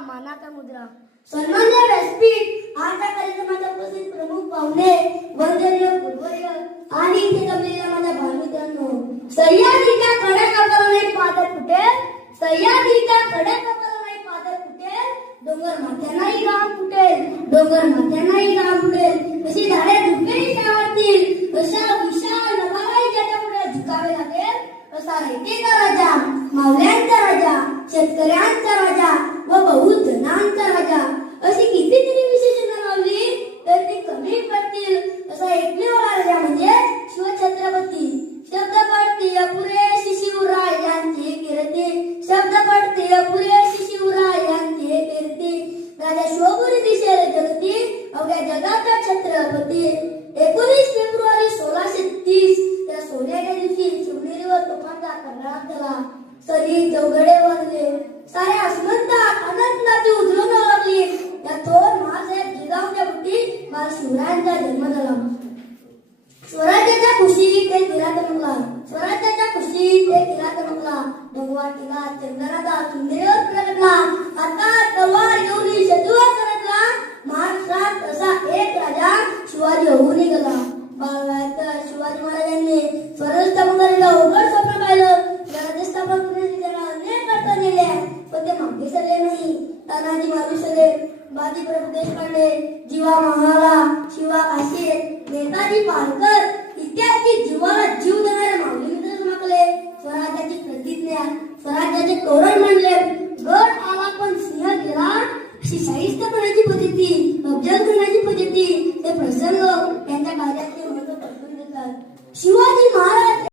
मानाचा मुद्रा. सन्माननीय व्यासपीठ, आजच्या कार्यक्रमाच्या उपस्थित प्रमुख पाहुणे, वंदनीय गुरुवर्य आणि इथे जमलेल्या माझ्या बालमित्रांनो, सह्याद्रीच्या कड्याकपाला नाही पादर फुटेल, सह्याद्रीच्या कड्याकपाला नाही पादर फुटेल, डोंगर माथ्यांनाही घाम फुटेल, डोंगर माथ्यांनाही घाम फुटेल. अशी झाडे झुकवेही आवडतील, अशा विशाल नभालाही ज्याच्या पुढे झुकावे लागेल, असा रयतेचा राजा, मावळ्यांचा राजा, शेतकऱ्यांचा राजा व बहुत जणांचा राजा, अशी कितीतरी विशेषणं लावली तर ती कमी पडतील. असा एकमेव राजा म्हणजे शिवछत्रपती. शब्द पडते अपुरे शिवरायांचे कीर्ती, शब्द पडते अपुरे शिवरायांचे कीर्ती. राजा शिवपुरी दिशेला जगती, अवघ्या जगाचा छत्रपती. 19 फेब्रुवारी 1630 त्या सोन्याच्या दिवशी शिवनेरीवर तोफांचा कडकडाट झाला. सरी चौघडे वाजले, साऱ्या आसमंतात आनंदाची उजळून लागली. या थोर महासाहेब जिजाऊच्या बुटी बाल शिवरायांचा जन्म झाला. स्वराज्याच्या खुशी ते किरात रंगला, स्वराज्याच्या खुशी ते किरात रंगला. भगवा किल्ला चंदनाचा सुंदरीवर प्रगटला. आता तलवार घेऊन शत्रूवर सरकला. महाराष्ट्रात असा एक राजा शिवाजी होऊन गेला. बाळवयात शिवाजी महाराजांनी स्वराज्य करायला उघड स्वप्न पाहिलं. राज्य स्थापन करण्याची त्यांना अनेक अडचणी नेल्या, पण ते मागे सरले नाही. तानाजी मालुसरे, बाजी प्रभू देशपांडे, जीवा महाला, शिवा काशे, नेताजी पालकर इत्यादी जीवाला जीव देणारे माऊली मित्र चमकले. स्वराज्याची प्रतिज्ञा, स्वराज्याचे तोरण मांडले. गड आला पण सिंह गेला, अशी शाहिस्तपणाची पद्धती, अफजल खानाची पद्धती, ते प्रसंग त्यांच्या कार्याचे महत्व पटवून देतात. शिवाजी